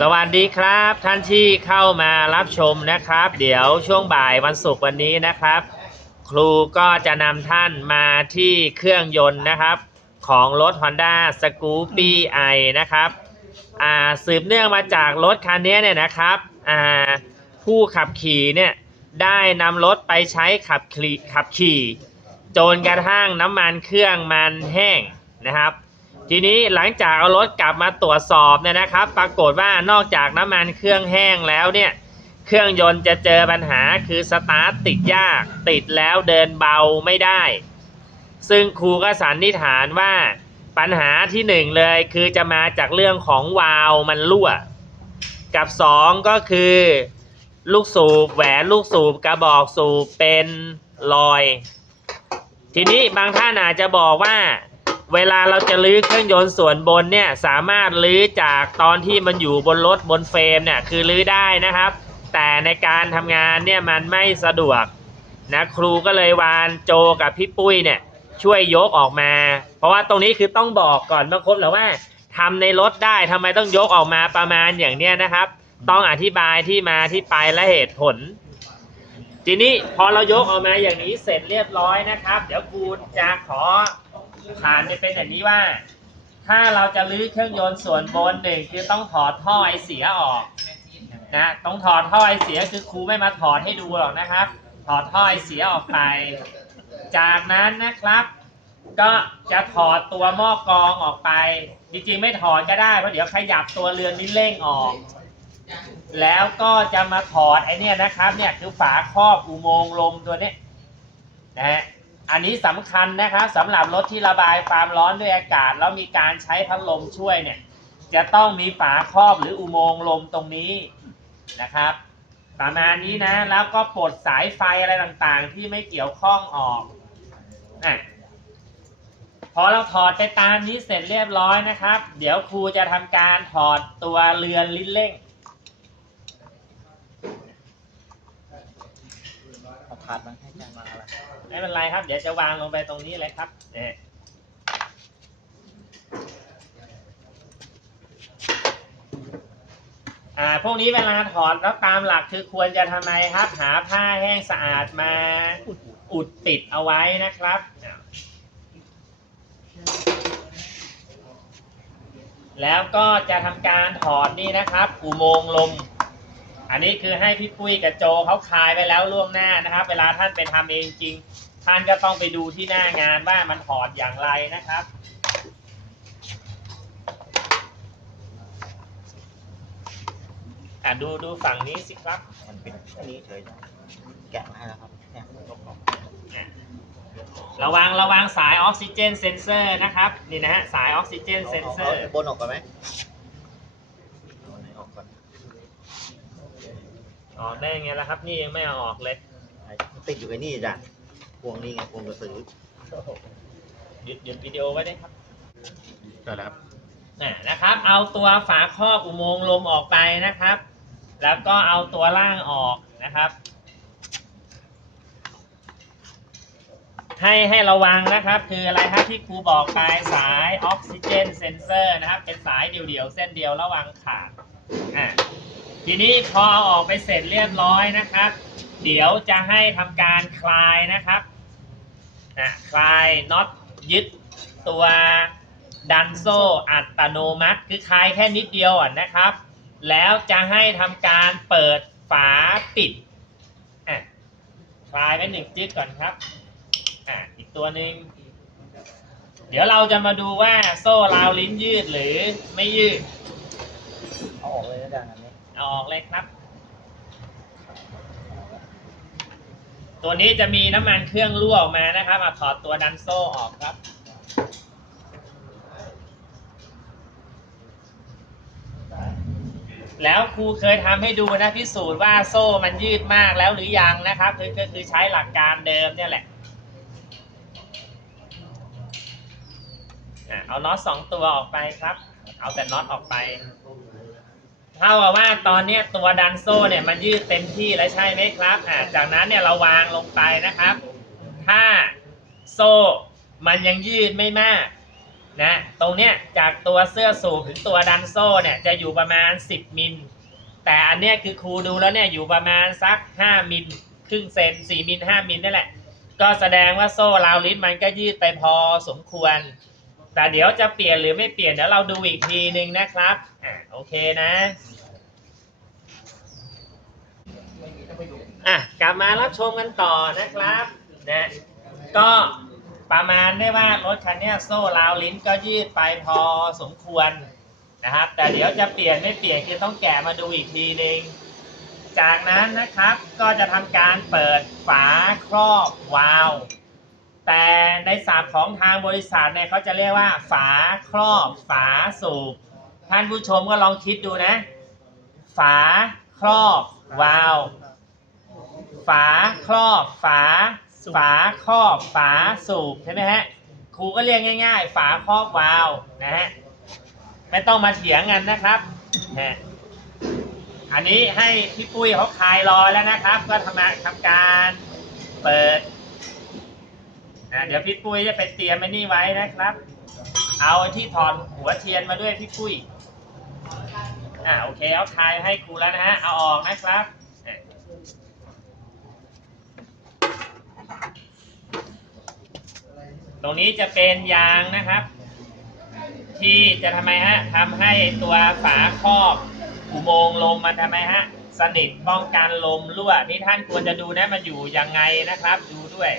สวัสดีครับ ท่านที่เข้ามารับชมนะครับ เดี๋ยวช่วงบ่ายวันศุกร์วันนี้นะครับ ครูก็จะนำท่านมาที่เครื่องยนต์นะครับ ของรถ Honda Scoopy i นะครับอ่าสืบเนื่องมาจากรถคันนี้เนี่ยนะครับอ่าผู้ขับขี่เนี่ยได้นำรถไปใช้ขับขี่ขับขี่ จนกระทั่งน้ำมันเครื่องมันแห้งนะครับ ทีนี้หลังจากเอารถกลับมาตรวจสอบเนี่ยนะครับ ปรากฏว่านอกจากน้ำมันเครื่องแห้งแล้วเนี่ยเครื่องยนต์จะเจอปัญหาคือสตาร์ทติดยาก ติดแล้วเดินเบาไม่ได้ ซึ่งครูก็สันนิษฐานว่าปัญหาที่หนึ่งเลยคือจะมาจากเรื่องของวาล์วมันรั่ว กับสองก็คือ ลูกสูบแหวนลูกสูบกระบอกสูบเป็นรอย ทีนี้บางท่านอาจจะบอกว่า เวลาเราจะลื้อเครื่องยนต์ส่วนบนเนี่ยสามารถลื้อจากตอนที่มันอยู่บนรถบนเฟรมเนี่ยคือลื้อได้นะครับ แต่ในการทำงานเนี่ยมันไม่สะดวกนะครูก็เลยวานโจกับพี่ปุ้ยเนี่ยช่วยยกออกมา เพราะว่าตรงนี้คือต้องบอกก่อนบางคนหรือว่าทำในรถได้ทำไมต้องยกออกมาประมาณอย่างเนี้ยนะครับ ต้องอธิบายที่มาที่ไปและเหตุผลทีนี้พอเรายกออกมาอย่างนี้เสร็จเรียบร้อยนะครับ เดี๋ยวครูจะขอ ผ่านไปเป็นอย่างนี้ว่า ถ้าเราจะลื้อเครื่องยนต์ส่วนบนหนึ่งคือต้องถอดท่อไอเสียออกนะต้องถอดท่อไอเสียคือครูไม่มาถอดให้ดูหรอกนะครับ ถอดท่อไอเสียออกไป จากนั้นนะครับ ก็จะถอดตัวหม้อกรองออกไป จริงๆไม่ถอดก็ได้เพราะเดี๋ยวขยับตัวเรือนนิ้เร่งออก แล้วก็จะมาถอดไอเนี่ยนะครับเนี่ยคือฝาครอบอุโมงค์ลมตัวเนี้ยนะฮะ อันนี้สำคัญนะครับสำหรับรถที่ระบายความร้อนด้วยอากาศ แล้วมีการใช้พัดลมช่วยเนี่ย จะต้องมีฝาครอบหรืออุโมงค์ลมตรงนี้นะครับ ประมาณนี้นะ แล้วก็ปลดสายไฟอะไรต่างๆ ที่ไม่เกี่ยวข้องออกนะพอเราถอดไปตามนี้เสร็จเรียบร้อยนะครับ เดี๋ยวครูจะทำการถอดตัวเรือนลิ้นเร่งเอาถาดมา ไม่เป็นไรครับ เดี๋ยวจะวางลงไปตรงนี้เลยครับเนี่ยอ่า พวกนี้เวลาถอดแล้วตามหลักคือควรจะทำไมครับ หาผ้าแห้งสะอาดมาอุดติดเอาไว้นะครับ แล้วก็จะทำการถอดนี่นะครับ อุโมงค์ลม อันนี้คือให้พี่ปุ้ยกับโจเขาคลายไปแล้วล่วงหน้านะครับ เวลาท่านไปทำเองจริง ท่านก็ต้องไปดูที่หน้างานว่ามันถอดอย่างไรนะครับอะดูดูฝั่งนี้สิครับ มันเป็นอันนี้เฉยๆแกะมาให้แล้วครับเนี่ยยกออกอะระวังระวังสายออกซิเจนเซนเซอร์นะครับ นี่นะฮะสายออกซิเจนเซนเซอร์าาบนออกก่อนไหมเอาไหนออกก่อน ออกได้ไงล่ะครับ นี่ยังไม่เอาออกเลยไอ้ติดอยู่ไอ้นี่จ้ะพวงนี้ไงพวงกระสือหยุดหยุดวิดีโอไว้ได้ครับใช่แล้วครับอะนะครับ เอาตัวฝาครอบอุโมงค์ลมออกไปนะครับ แล้วก็เอาตัวล่างออกนะครับ ให้ให้ระวังนะครับ คืออะไรครับที่ครูบอกไปสายออกซิเจนเซนเซอร์นะครับ เป็นสายเดี่ยวๆเส้นเดียวระวังขาดอะ ทีนี้พอเอาออกไปเสร็จเรียบร้อยนะครับ เดี๋ยวจะให้ทำการคลายนะครับอะคลายน็อตยึดตัวดันโซ่อัตโนมัติ คือคลายแค่นิดเดียวอะนะครับ แล้วจะให้ทำการเปิดฝาปิดอะคลายไว้หนึ่งจิ๊กก่อนครับอะอีกตัวหนึ่งเดี๋ยวเราจะมาดูว่าโซ่ราวลิ้นยืดหรือไม่ยืด เอาออกเลยนะอาจารย์อันนี้ ออกเลยครับ ตัวนี้จะมีน้ำมันเครื่องรั่วออกมานะครับอถอดตัวดันโซ่ออกครับแล้วครูเคยทำให้ดูนะพิสูจน์ว่าโซ่มันยืดมากแล้วหรือยังนะครับคือก็คือใช้หลักการเดิมเนี่ยแหละ เอาน็อตสองตัวออกไปครับ เอาแต่น็อตออกไป เท่ากับว่าตอนนี้ตัวดันโซ่เนี่ยมันยืดเต็มที่แล้วใช่ไหมครับอ่าจากนั้นเนี่ยเราวางลงไปนะครับ ถ้าโซ่มันยังยืดไม่มากนะตรงเนี้ยจากตัวเสื้อสูบถึงตัวดันโซ่เนี่ยจะอยู่ประมาณ 10 มิล แต่อันเนี้ยคือครูดูแล้วเนี่ยอยู่ประมาณสัก 5 มิลครึ่งเซน4มิล5มิลนั่นแหละ ก็แสดงว่าโซ่ราวลิ้นมันก็ยืดไปพอสมควร แต่เดี๋ยวจะเปลี่ยนหรือไม่เปลี่ยนเดี๋ยวเราดูอีกทีหนึ่งนะครับ อ่าโอเคนะอะกลับมารับชมกันต่อนะครับนะก็ประมาณได้ว่ารถคันนี้โซ่ราวลิ้นก็ยืดไปพอสมควรนะครับ แต่เดี๋ยวจะเปลี่ยนไม่เปลี่ยนคือต้องแกะมาดูอีกทีหนึ่งจากนั้นนะครับก็จะทำการเปิดฝาครอบวาล์วแต่ในศัพท์ของทางบริษัทเนี่ยเขาจะเรียกว่าฝาครอบฝาสูบ ท่านผู้ชมก็ลองคิดดูนะ ฝาครอบวาล์วฝาครอบฝา ฝาครอบฝาสูบใช่ไหมฮะครูก็เรียกง่าย ๆ ฝาครอบวาล์วนะฮะไม่ต้องมาเถียงกันนะครับฮะอันนี้ให้พี่ปุ้ยเขาคลายรอแล้วนะครับ ก็ทำทำการเปิดอ่าเดี๋ยวพี่ปุ้ยจะไปเตรียมไอ้นี่ไว้นะครับ เอาที่ถอดหัวเทียนมาด้วยพี่ปุ้ย อ่าโอเคเอาคลายให้ครูแล้วนะฮะเอาออกนะครับตรงนี้จะเป็นยางนะครับ ที่จะทำไมฮะทำให้ตัวฝาครอบอุโมงค์ลมมันทำไมฮะสนิทป้องกันลมรั่วนี่ท่านควรจะดูนะมันอยู่ยังไงนะครับ ดูด้วย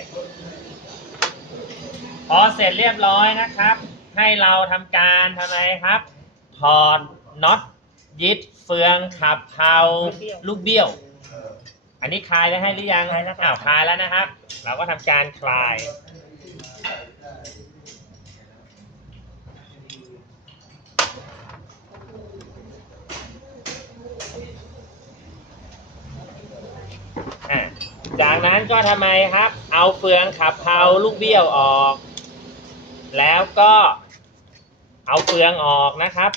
พอเสร็จเรียบร้อยนะครับ ให้เราทำการทำไมครับถอดน็อต ยึดเฟืองขับเพลาลูกเบี้ยว อันนี้คลายไว้ให้หรือยังคลายแล้วครับ อ้าวคลายแล้วนะครับ เราก็ทำการคลาย อะจากนั้นก็ทำไมครับ เอาเฟืองขับเพลาลูกเบี้ยวออก แล้วก็เอาเฟืองออกนะครับ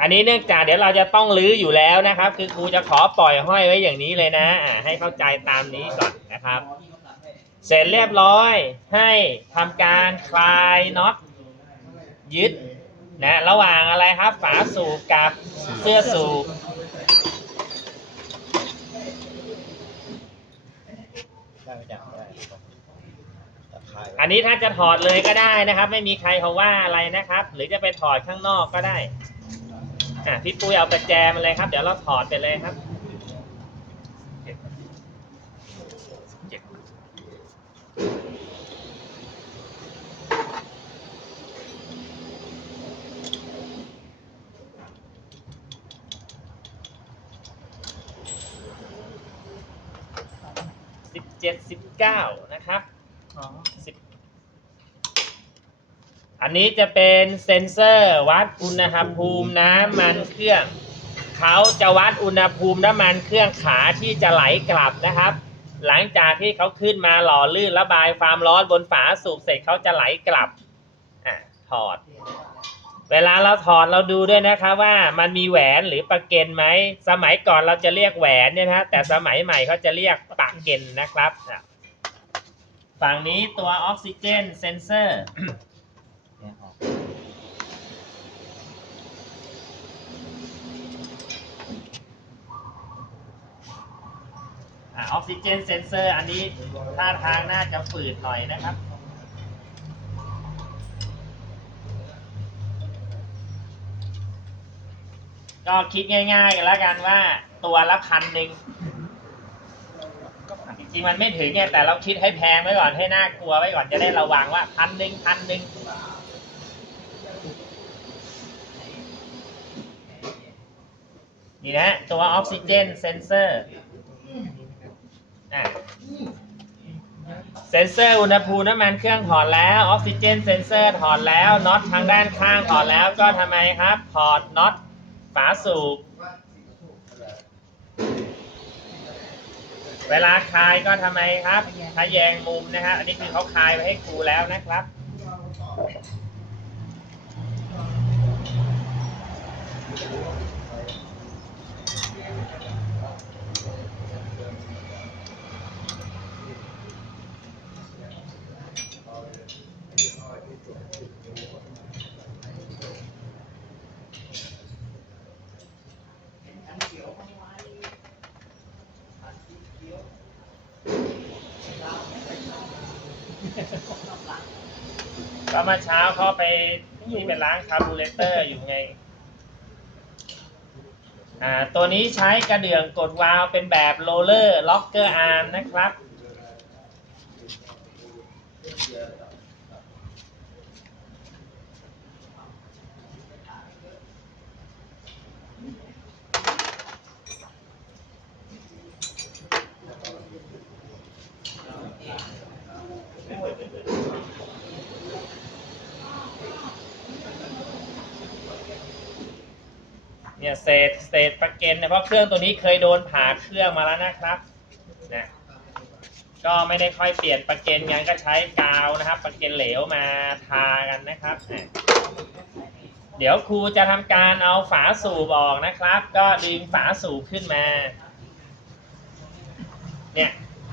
อันนี้เนื่องจากเดี๋ยวเราจะต้องลื้ออยู่แล้วนะครับ คือครูจะขอปล่อยห้อยไว้อย่างนี้เลยนะอ่าให้เข้าใจตามนี้ก่อนนะครับ เสร็จเรียบร้อยให้ทำการคลายน็อตยึดนะระหว่างอะไรครับ ฝาสูบกับเสื้อสูบอันนี้ถ้าจะถอดเลยก็ได้นะครับ ไม่มีใครเขาว่าอะไรนะครับ หรือจะไปถอดข้างนอกก็ได้ อะพี่ปุ้ยเอาประแจมาเลยครับ เดี๋ยวเราถอดไปเลยครับเจ็ดเจ็ดสิบเจ็ดสิบเก้านะครับ อ๋อ สิบ อันนี้จะเป็นเซ็นเซอร์วัดอุณหภูมิน้ำมันเครื่อง เขาจะวัดอุณหภูมิน้ำมันเครื่องขาที่จะไหลกลับนะครับ หลังจากที่เขาขึ้นมาหล่อลื่นระบายความร้อนบนฝาสูบเสร็จเขาจะไหลกลับอะถอด เวลาเราถอดเราดูด้วยนะครับว่ามันมีแหวนหรือประเก็นไหมสมัยก่อนเราจะเรียกแหวนเนี่ยนะแต่สมัยใหม่เขาจะเรียกปะเก็นนะครับฝั่งนี้ตัวออกซิเจนเซนเซอร์ เนี่ยออก ออกซิเจนเซนเซอร์ อันนี้ท่าทางน่าจะฝืดหน่อยนะครับ ก็คิดง่ายๆกันแล้วกันว่าตัวละพันหนึ่งจริงๆมันไม่ถึงไงแต่เราคิดให้แพงไว้ก่อนให้น่ากลัวไว้ก่อนจะได้ระวังว่าพันหนึ่งพันหนึ่งนี่นะตัวออกซิเจนเซนเซอร์อะ เซนเซอร์อุณหภูมิน้ำมันเครื่องถอดแล้วออกซิเจนเซนเซอร์ถอดแล้วน็อตทางด้านข้างถอดแล้วก็ทำไมครับถอดน็อตฝาสูบเวลาคลายก็ทำไมครับทะแยงมุมนะครับอันนี้คือเขาคลายไว้ให้ครูแล้วนะครับ เมื่อเช้าเขาไปที่ไปล้างคาร์บูเรเตอร์อยู่ไง อ่าตัวนี้ใช้กระเดื่องกดวาล์วเป็นแบบโรลเลอร์ล็อกเกอร์อาร์มนะครับ เนี่ยเศษเศษประเก็นเนี่ยเพราะเครื่องตัวนี้เคยโดนผ่าเครื่องมาแล้วนะครับนะก็ไม่ได้ค่อยเปลี่ยนประเก็นงานก็ใช้กาวนะครับ ประเก็นเหลวมาทากันนะครับเดี๋ยวครูจะทำการเอาฝาสูบออกนะครับ ก็ดึงฝาสูบขึ้นมา เนี่ย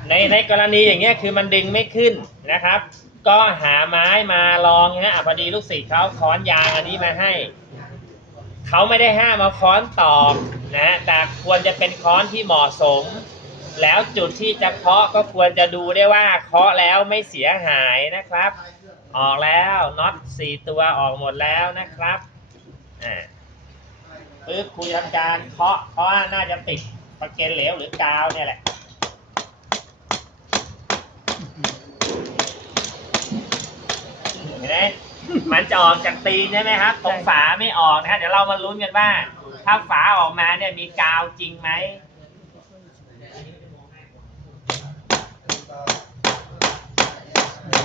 ในในกรณีอย่างเงี้ยคือมันดึงไม่ขึ้นนะครับ ก็หาไม้มาลองนะอะพอดีลูกศิษย์เขาค้อนยางอันนี้มาให้ เขาไม่ได้ห้ามเอาค้อนตอกนะแต่ควรจะเป็นค้อนที่เหมาะสม แล้วจุดที่จะเคาะก็ควรจะดูได้ว่าเคาะแล้วไม่เสียหายนะครับ ออกแล้วน็อตสี่ตัวออกหมดแล้วนะครับอ่าปึ๊บครูทำการเคาะเพราะว่าน่าจะติดประเก็นเหลวหรือกาวเนี่ยแหละเห็นไหม มันจะออกจากตีนใช่ไหมครับตรงฝาไม่ออกนะฮะเดี๋ยวเรามาลุ้นกันว่า ถ้าฝาออกมาเนี่ยมีกาวจริงไหม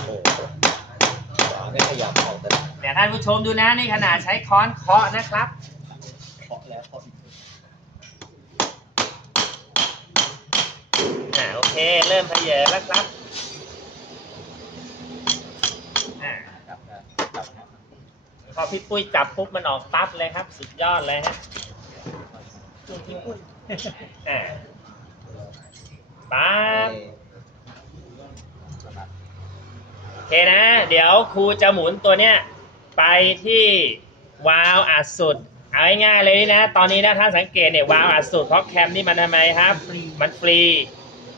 โอ้ฝาไม่ขยับออกแต่เนี่ยท่านผู้ชมดูนะนี่ขนาดใช้ค้อนเคาะนะครับ เคาะแล้วเคาะอีกอ่าโอเค เริ่มเพเยแล้วครับอ่า ครับนะครับนะ พอพี่ปุ้ยจับปุ๊บมันออกปั๊บเลยครับ สุดยอดเลยฮะอ่าปั๊บโอเคนะ เดี๋ยวครูจะหมุนตัวเนี้ยไปที่วาล์วอัดสุด เอาง่ายๆเลยนะ ตอนนี้นะถ้าสังเกตเนี่ยวาล์วอัดสุดเพราะแคมนี่มันทำไมครับ มันฟรี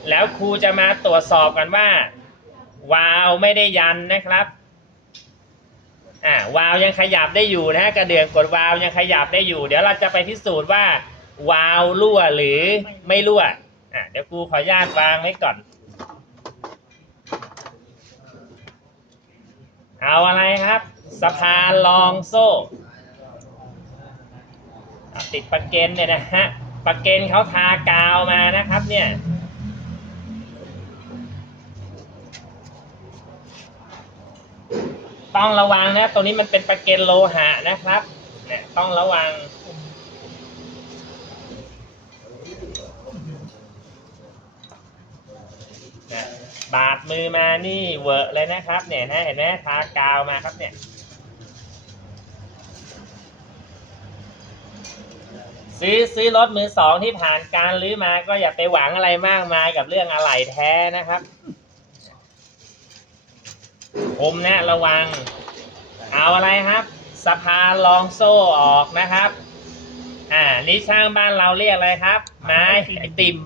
แล้วครูจะมาตรวจสอบกันว่า วาล์วไม่ได้ยันนะครับ อ่าวาวยังขยับได้อยู่นะฮะกระเดื่องกดวาวยังขยับได้อยู่ เดี๋ยวเราจะไปพิสูจน์ว่าวาวรั่วหรือไม่รั่วอะเดี๋ยวครูขออนุญาตวางไว้ก่อน เอาอะไรครับสะพานรองโซ่ติดประเกนเนี่ยนะฮะประเกนเขาทากาวมานะครับเนี่ย ต้องระวังนะ ตัวนี้มันเป็นประเกนโลหะนะครับเนี่ยต้องระวังนะบาดมือมานี่เวอะเลยนะครับ เนี่ยนะเห็นไหมทากาวมาครับเนี่ย ซื้อซื้อรถมือสองที่ผ่านการรื้อมาก็อย่าไปหวังอะไรมากมายกับเรื่องอะไหล่แท้นะครับ คมนะระวัง เอาอะไรครับ สะพานรองโซ่ออกนะครับ อ่า นี่ช่างบ้านเราเรียกอะไรครับ ไม้ไอติม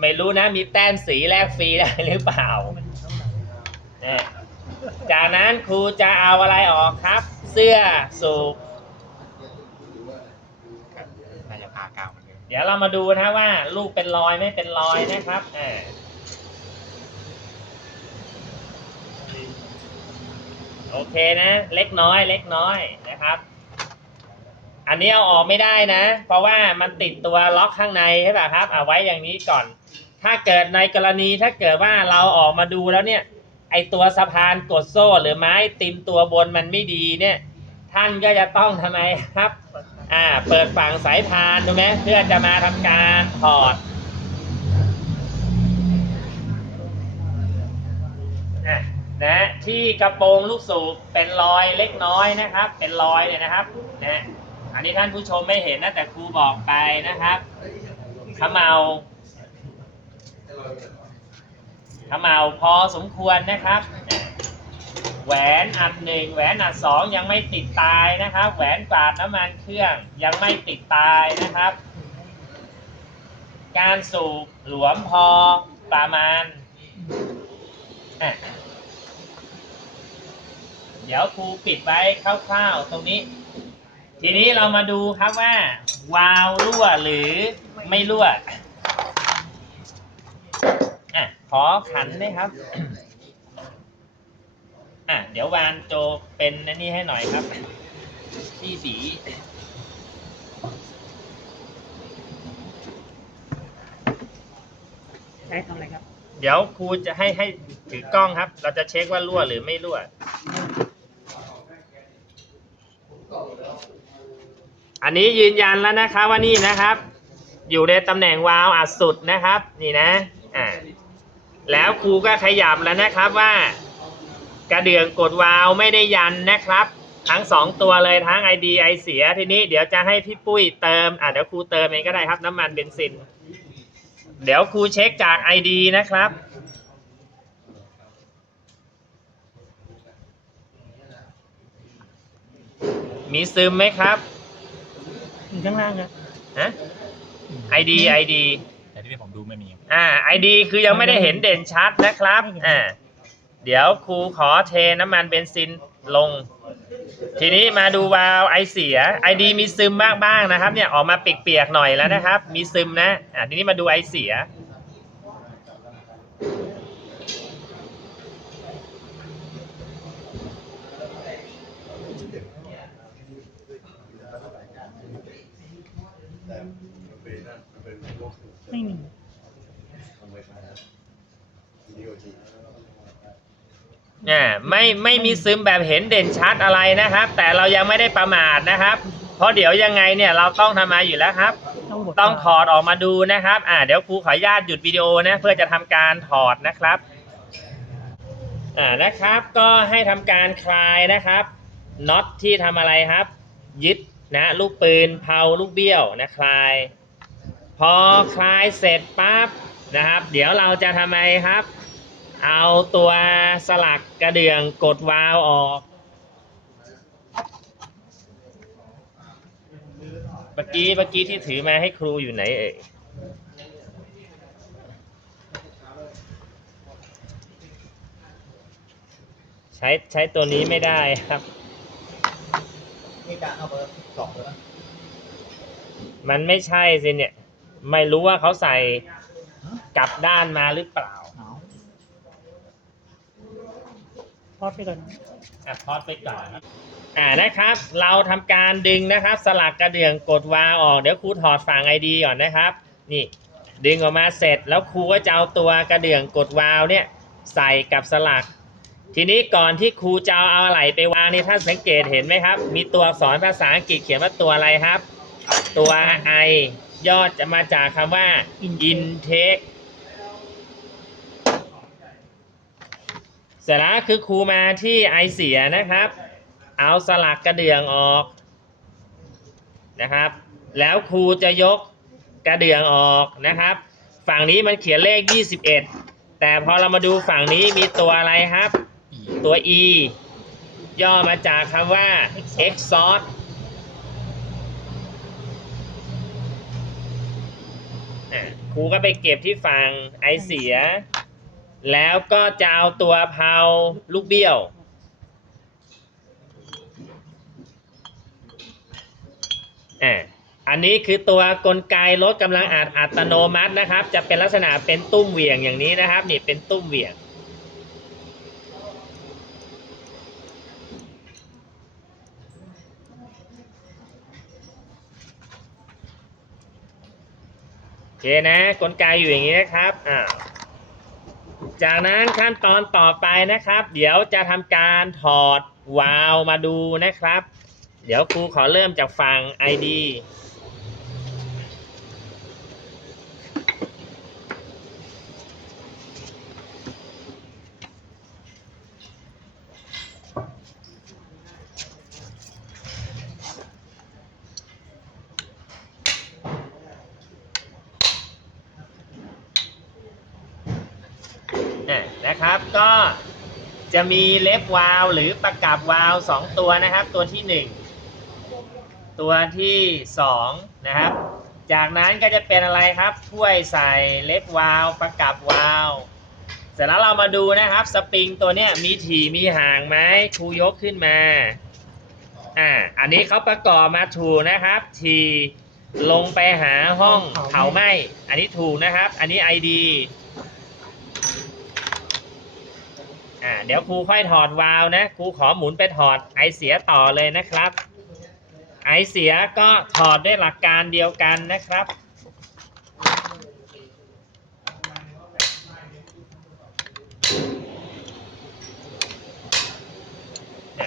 ไม่รู้นะ มีแต้มสีแลกฟรีได้หรือเปล่าเนี่ยจากนั้นครูจะเอาอะไรออกครับ เสื้อสูบน่าจะพากาวเหมือนเดิมเดี๋ยวเรามาดูนะว่า ลูกเป็นรอยไม่เป็นรอยนะครับอ่า โอเคนะ เล็กน้อย เล็กน้อยนะครับ อันนี้เอาออกไม่ได้นะ เพราะว่ามันติดตัวล็อกข้างในใช่ป่ะครับเอาไว้อย่างนี้ก่อน ถ้าเกิดในกรณีถ้าเกิดว่าเราออกมาดูแล้วเนี่ย ไอตัวสะพานกดโซ่หรือไม้ติมตัวบนมันไม่ดีเนี่ย ท่านก็จะต้องทำไมครับ อ่า เปิดฝั่งสายพานถูกไหมเพื่อจะมาทำการถอดอะ นะที่กระโปรงลูกสูบเป็นรอยเล็กน้อยนะครับ เป็นรอยเนี่ยนะครับนะอันนี้ท่านผู้ชมไม่เห็นนะแต่ครูบอกไปนะครับขมเมาขมเมาพอสมควรนะครับ แหวนอัดหนึ่งแหวนอัดสองยังไม่ติดตายนะครับ แหวนกวาดน้ำมันเครื่องยังไม่ติดตายนะครับ การสูบหลวมพอประมาณอะ เดี๋ยวครูปิดไว้คร่าวๆตรงนี้ ทีนี้เรามาดูครับว่า วาล์วรั่วหรือไม่รั่วอะขอขันด้วยครับอะเดี๋ยววานโจเป็นอันนี้ให้หน่อยครับที่สีใช้ทำอะไรครับ เดี๋ยวครูจะให้ให้ถือกล้องครับ เราจะเช็คว่ารั่วหรือไม่รั่ว อันนี้ยืนยันแล้วนะครับว่านี่นะครับ อยู่ในตำแหน่งวาล์วอัดสุดนะครับ นี่นะอ่าแล้วครูก็ขยับแล้วนะครับว่า กระเดื่องกดวาล์วไม่ได้ยันนะครับ ทั้งสองตัวเลยทั้งไอดีไอเสียทีนี้เดี๋ยวจะให้พี่ปุ้ยเติมอ่าเดี๋ยวครูเติมเองก็ได้ครับ น้ำมันเบนซิน เดี๋ยวครูเช็คจาก ID นะครับมีซึมไหมครับ อยู่ข้างล่างครับฮะ ID ID แต่ที่ผมดูไม่มีอ่า ID คือยังไม่ได้เห็นเด่นชัดนะครับอ่าเดี๋ยวครูขอเทน้ำมันเบนซินลง ทีนี้มาดูวาล์วไอเสีย ID มีซึมบ้างๆนะครับ เนี่ยออกมาเปียกๆหน่อยแล้วนะครับ มีซึมนะอ่าทีนี้มาดูไอเสีย อ่าไม่ไม่มีซึมแบบเห็นเด่นชัดอะไรนะครับ แต่เรายังไม่ได้ประมาทนะครับ เพราะเดี๋ยวยังไงเนี่ยเราต้องทำมาอยู่แล้วครับ ต้องบดต้องถอดออกมาดูนะครับ อ่าเดี๋ยวครูขออนุญาตหยุดวิดีโอนะ เพื่อจะทำการถอดนะครับ อ่านะครับ ก็ให้ทำการคลายนะครับน็อตที่ทำอะไรครับ ยึดนะลูกปืนเผาลูกเบี้ยวนะคลาย พอคลายเสร็จปั๊บนะครับ เดี๋ยวเราจะทำไมครับ เอาตัวสลักกระเดื่องกดวาล์วออก เมื่อกี้เมื่อกี้ที่ถือมาให้ครูอยู่ไหนเอ่ยใช้ใช้ตัวนี้ไม่ได้ครับ นี่การเอาเบอร์สองเลยมันไม่ใช่สิเนี่ย ไม่รู้ว่าเขาใส่กลับด้านมาหรือเปล่า เอาทอดไปก่อนอะพอดไปก่อนอ่านะครับ เราทำการดึงนะครับ สลักกระเดื่องกดวาลออกเดี๋ยวครูถอดฝั่งไอดีก่อนนะครับ นี่ ดึงออกมาเสร็จแล้วครูก็จะเอาตัวกระเดื่องกดวาล์วเนี่ยใส่กับสลัก ทีนี้ก่อนที่ครูจะเอาอะไรไปวางนี่ท่านสังเกตเห็นไหมครับ มีตัวอักษรภาษาอังกฤษเขียนว่าตัวอะไรครับ ตัว I ยอดจะมาจากคำว่า intake เสร็จแล้วคือครูมาที่ไอเสียนะครับ เอาสลักกระเดื่องออกนะครับ แล้วครูจะยกกระเดื่องออกนะครับ ฝั่งนี้มันเขียนเลข 21 แต่พอเรามาดูฝั่งนี้มีตัวอะไรครับ ตัว e ย่อมาจากคำว่า exhaust ครูก็ไปเก็บที่ฝั่งไอเสีย แล้วก็จะเอาตัวเพาลูกเบี้ยวอะอันนี้คือตัวกลไกลดกำลังอัดอัตโนมัตินะครับ จะเป็นลักษณะเป็นตุ้มเหวี่ยงอย่างนี้นะครับ นี่เป็นตุ้มเหวี่ยง โอเคนะกลไกอยู่อย่างนี้นะครับ อ่า จากนั้นขั้นตอนต่อไปนะครับ เดี๋ยวจะทำการถอดวาล์วมาดูนะครับ เดี๋ยวครูขอเริ่มจากฝั่ง ID อะ นะครับ ก็จะมีเล็บวาล์วหรือประกับวาล์วสองตัวนะครับ ตัวที่หนึ่งตัวที่สองนะครับ จากนั้นก็จะเป็นอะไรครับถ้วยใส่เล็บวาล์วประกับวาล์วเสร็จแล้วเรามาดูนะครับ สปริงตัวเนี้ยมีถี่มีห่างไหมครูยกขึ้นมาอ่าอันนี้เขาประกอบมาถูกนะครับทีลงไปหาห้องเผาไหม้อันนี้ถูกนะครับ อันนี้ ID อ่าเดี๋ยวครูค่อยถอดวาล์วนะครูขอหมุนไปถอดไอเสียต่อเลยนะครับ ไอเสียก็ถอดด้วยหลักการเดียวกันนะครับ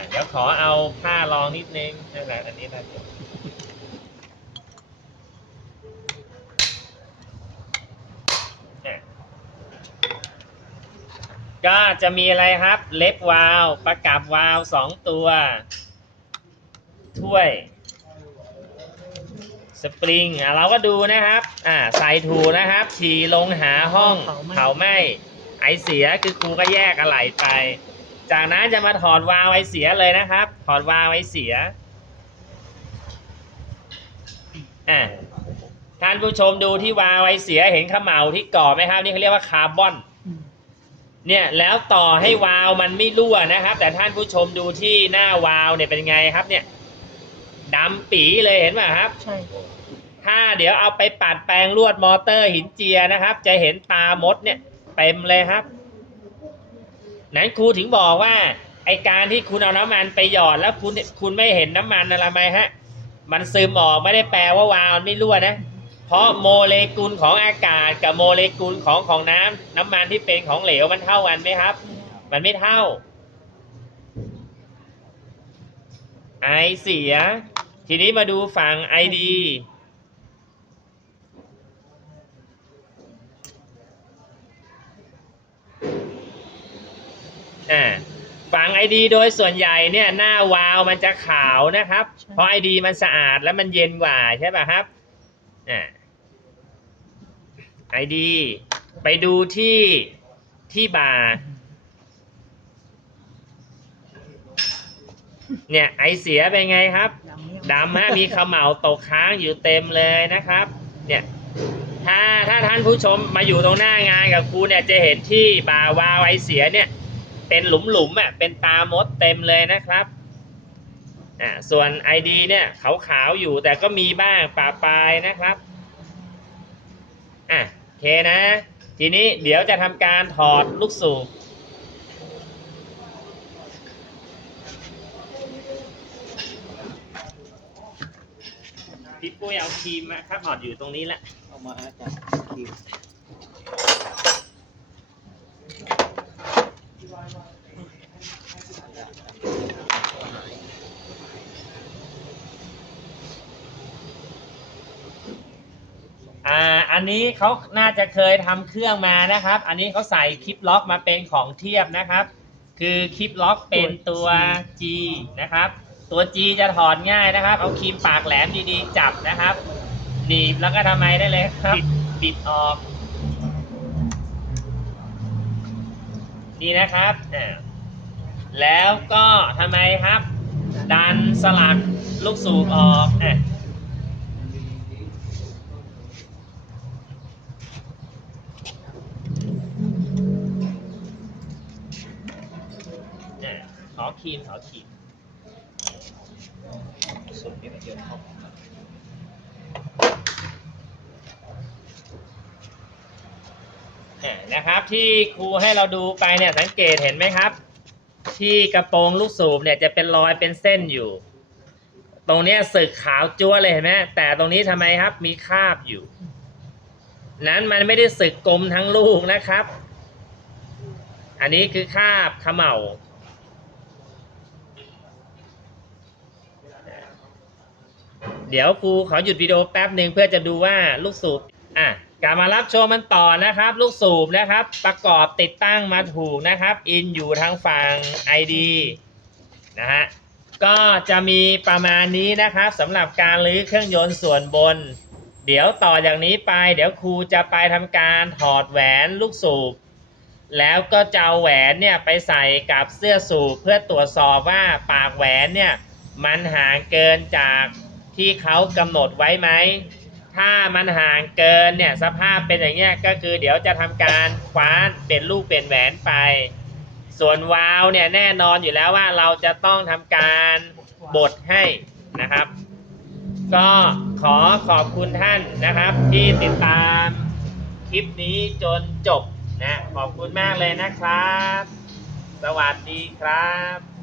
เดี๋ยวขอเอาผ้ารองนิดนึงนั่นแหละอันนี้ได้จบอะ ก็จะมีอะไรครับ เล็บวาล์วประกับวาล์วสองตัว ถ้วย สปริงอะเราก็ดูนะครับ อ่าใส่ถูนะครับ ฉี่ลงหาห้องเผาไหม้ไอเสียคือครูก็แยกอะไหล่ไป จากนั้นจะมาถอดวาล์วไอเสียเลยนะครับ ถอดวาล์วไอเสียอ่าท่านผู้ชมดูที่วาล์วไอเสียเห็นขมเหลาที่ก่อไหมครับ นี่เขาเรียกว่าคาร์บอนอืม เนี่ยแล้วต่อให้วาล์วมันไม่รั่วนะครับ แต่ท่านผู้ชมดูที่หน้าวาล์วเนี่ยเป็นไงครับเนี่ยดำปีเลยเห็นไหมครับ ใช่ ถ้าเดี๋ยวเอาไปปัดแปลงลวดมอเตอร์หินเจียนะครับ จะเห็นตามดเนี่ยเต็มเลยครับ นั้นครูถึงบอกว่า ไอการที่คุณเอาน้ำมันไปหยอดแล้วคุณคุณไม่เห็นน้ำมันอะไรไหมฮะ มันซึมออกไม่ได้แปลว่าวาล์วมันไม่รั่วนะ เพราะโมเลกุลของอากาศกับโมเลกุลของของน้ำน้ำมันที่เป็นของเหลวมันเท่ากันไหมครับ มันไม่เท่า ไอเสีย ทีนี้มาดูฝั่งไอดีอ่าฝั่งไอดีโดยส่วนใหญ่เนี่ยหน้าวาวมันจะขาวนะครับ เพราะไอดีมันสะอาดแล้วมันเย็นกว่าใช่ป่ะครับ อ่าไอดีไปดูที่ที่บาร์เนี่ยไอเสียเป็นไงครับดำฮะมีขมเหลาตกค้างอยู่เต็มเลยนะครับ เนี่ย ถ้าถ้าท่านผู้ชมมาอยู่ตรงหน้างานกับครูเนี่ยจะเห็นที่บาวาไวเสียเนี่ย เป็นหลุมหลุมๆอะเป็นตามดเต็มเลยนะครับ อ่าส่วน ID เนี่ยขาวๆอยู่แต่ก็มีบ้างปาปลายนะครับอะโอเคนะ ทีนี้เดี๋ยวจะทำการถอดลูกสูบพี่ปุ้ยเอาครีมมาครับถอดอยู่ตรงนี้แหละเอามาอาจารย์คิวอ่า อันนี้เขาน่าจะเคยทำเครื่องมานะครับ อันนี้เขาใส่คลิปล็อกมาเป็นของเทียบนะครับ คือคลิปล็อกเป็นตัว G นะครับ ตัว G จะถอดง่ายนะครับ เอาครีมปากแหลมดีๆ จับนะครับ หนีบแล้วก็ทำไมได้เลยครับบิดออก นี่นะครับแล้วก็ทำไมครับ ดันสลักลูกสูบออกอะอะีมขอครีมสุดนี่มันเยอะเข้านะครับที่ครูให้เราดูไปเนี่ยสังเกตเห็นไหมครับ ที่กระโปรงลูกสูบเนี่ยจะเป็นรอยเป็นเส้นอยู่ ตรงเนี้ยสึกขาวจั๊วเลยเห็นไหมแต่ตรงนี้ทำไมครับมีคราบอยู่ นั้นมันไม่ได้สึกกลมทั้งลูกนะครับ อันนี้คือคราบขมเหลา เดี๋ยวครูขอหยุดวิดีโอแป๊บหนึ่งเพื่อจะดูว่าลูกสูบอะกลับมารับชมมันต่อนะครับ ลูกสูบนะครับ ประกอบติดตั้งมาถูกนะครับ อินอยู่ทางฝั่ง ID นะฮะก็จะมีประมาณนี้นะครับสำหรับการรื้อเครื่องยนต์ส่วนบน เดี๋ยวต่อจากนี้ไป เดี๋ยวครูจะไปทำการถอดแหวนลูกสูบ แล้วก็จะเอาแหวนเนี่ยไปใส่กับเสื้อสูบเพื่อตรวจสอบว่าปากแหวนเนี่ยมันห่างเกินจาก ที่เขากำหนดไว้ไหม ถ้ามันห่างเกินเนี่ยสภาพเป็นอย่างเงี้ยก็คือเดี๋ยวจะทำการคว้านเป็นลูกเป็นแหวนไป ส่วนวาล์วเนี่ยแน่นอนอยู่แล้วว่าเราจะต้องทำการบดให้นะครับ ก็ขอขอบคุณท่านนะครับ ที่ติดตามคลิปนี้จนจบนะขอบคุณมากเลยนะครับ สวัสดีครับ